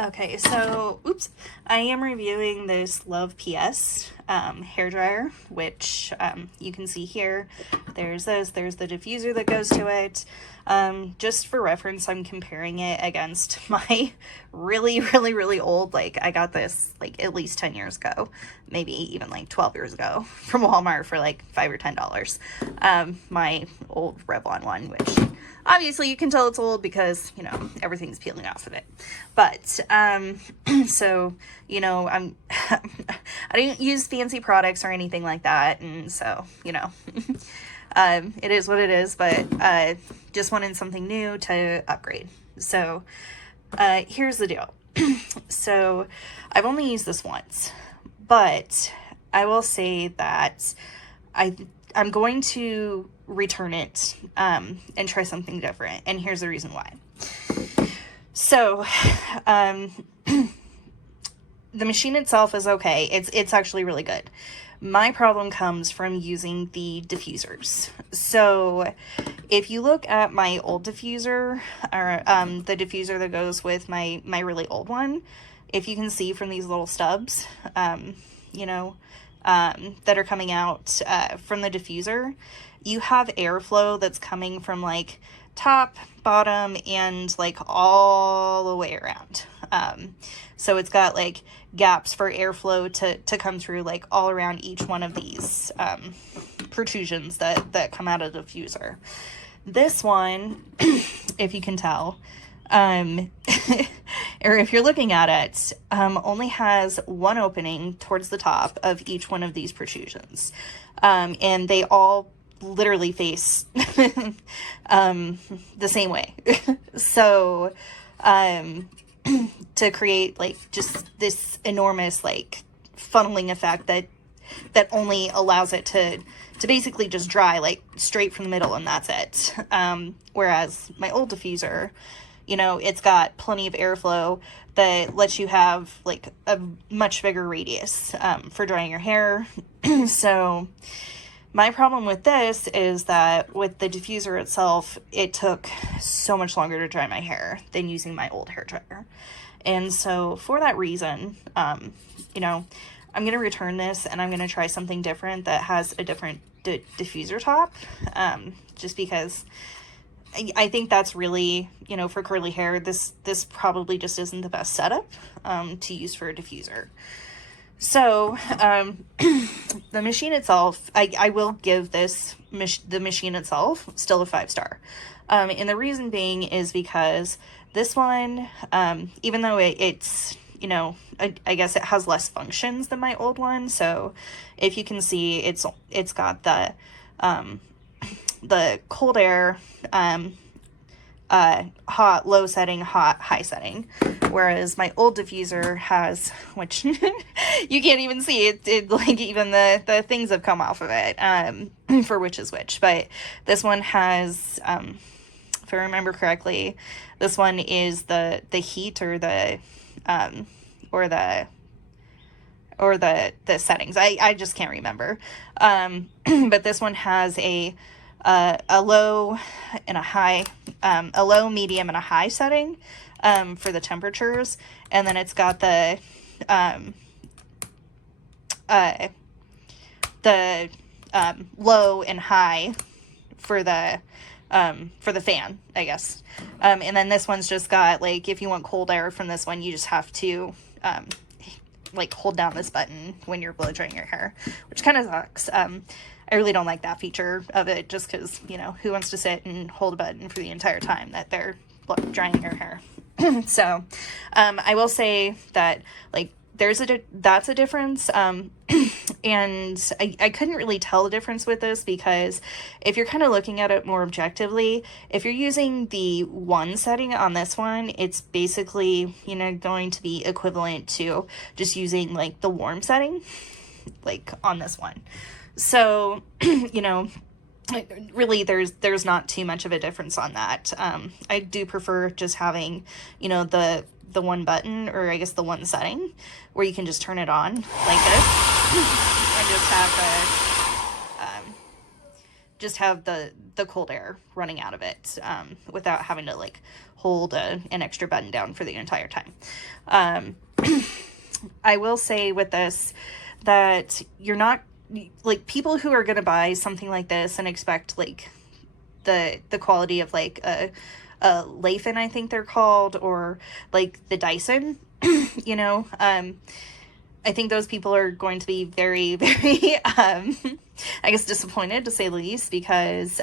Okay, so, oops, I am reviewing this LOVEPS hair dryer, which you can see here. There's this, there's the diffuser that goes to it. Just for reference, I'm comparing it against my really old, like, I got this, like, at least 10 years ago, maybe even, like, 12 years ago from Walmart for, like, $5 or $10. My old Revlon one, which obviously you can tell it's old because, you know, everything's peeling off of it. But, so, you know, I don't use fancy products or anything like that. And so, you know, it is what it is, but, just wanted something new to upgrade. So, here's the deal. So I've only used this once, but I will say that I'm going to return it and try something different. And here's the reason why. So, the machine itself is okay. It's actually really good. My problem comes from using the diffusers. So, if you look at my old diffuser, or the diffuser that goes with my really old one, if you can see from these little stubs, you know, that are coming out from the diffuser, you have airflow that's coming from like top, bottom, and like all the way around. So it's got like gaps for airflow to come through like all around each one of these protrusions that come out of the diffuser. This one, if you can tell, or if you're looking at it, only has one opening towards the top of each one of these protrusions. And they all literally face the same way. So, to create like just this enormous like funneling effect that only allows it to basically just dry like straight from the middle, and that's it. Whereas my old diffuser, you know, it's got plenty of airflow that lets you have like a much bigger radius for drying your hair. So my problem with this is that with the diffuser itself, it took so much longer to dry my hair than using my old hair dryer. And so for that reason, you know, I'm going to return this and I'm going to try something different that has a different diffuser top, just because I think that's really, you know, for curly hair, this probably just isn't the best setup to use for a diffuser. So, the machine itself, I will give this, the machine itself, still a 5-star. And the reason being is because this one, even though it's, you know, I guess it has less functions than my old one. So if you can see, it's got the cold air, hot, low setting, hot, high setting. Whereas my old diffuser has, which you can't even see it like even the things have come off of it, for which is which. But this one has, if I remember correctly, this one is the heat or the settings. I just can't remember. But this one has a low and a high, a low, medium, and a high setting for the temperatures, and then it's got the low and high for the fan, I guess. And then this one's just got, like, if you want cold air from this one, you just have to like hold down this button when you're blow drying your hair, which kind of sucks. I really don't like that feature of it, just because, you know, who wants to sit and hold a button for the entire time that they're drying their hair? So, I will say that, like, that's a difference, and I couldn't really tell the difference with this, because if you're kind of looking at it more objectively, if you're using the 1 setting on this one, it's basically, you know, going to be equivalent to just using, like, the warm setting, like, on this one. So, you know, really there's not too much of a difference on that. I do prefer just having, you know, the 1 button, or I guess the 1 setting, where you can just turn it on like this and just have the cold air running out of it, without having to like hold an extra button down for the entire time. I will say with this that you're not, like, people who are going to buy something like this and expect like the quality of like a Leifin, I think they're called, or like the Dyson, you know, I think those people are going to be very, very, I guess, disappointed, to say the least, because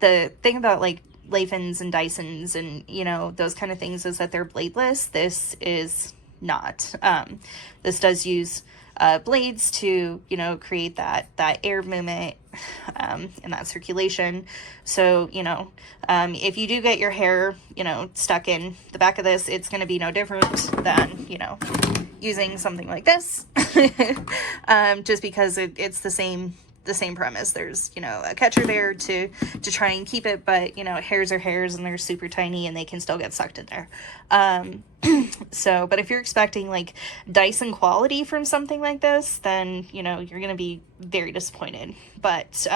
the thing about like Leifins and Dysons and, you know, those kind of things is that they're bladeless. This is not. This does use blades to, you know, create that air movement and that circulation. So, you know, if you do get your hair, you know, stuck in the back of this, it's going to be no different than, you know, using something like this. Just because it's the same premise. There's, you know, a catcher there to try and keep it, but, you know, hairs are hairs and they're super tiny and they can still get sucked in there. So, but if you're expecting like Dyson quality from something like this, then, you know, you're going to be very disappointed. But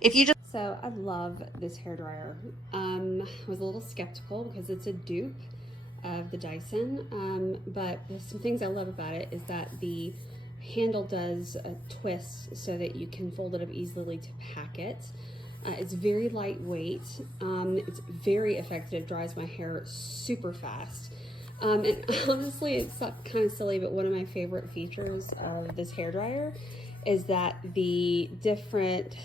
if you just... So I love this hairdryer. I was a little skeptical because it's a dupe of the Dyson, but there's some things I love about it is that the handle does a twist so that you can fold it up easily to pack it. It's very lightweight. It's very effective, dries my hair super fast. And honestly, it's kind of silly, but one of my favorite features of this hairdryer is that the different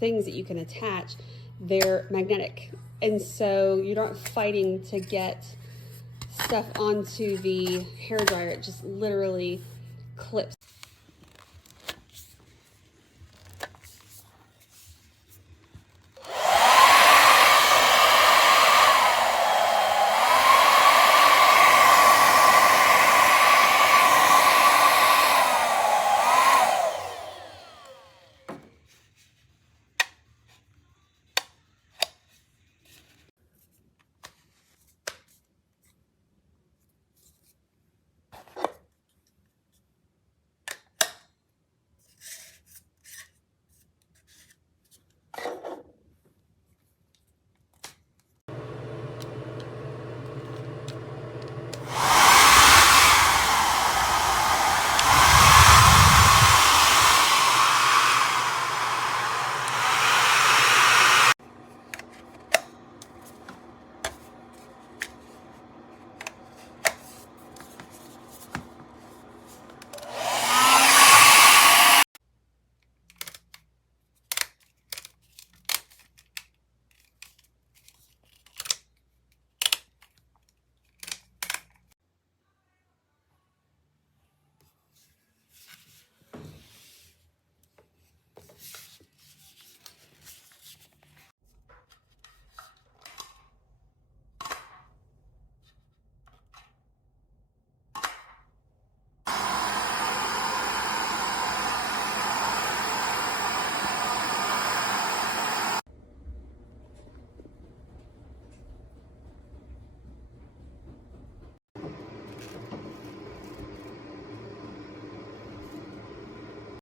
things that you can attach, they're magnetic. And so you're not fighting to get stuff onto the hairdryer. It just literally clips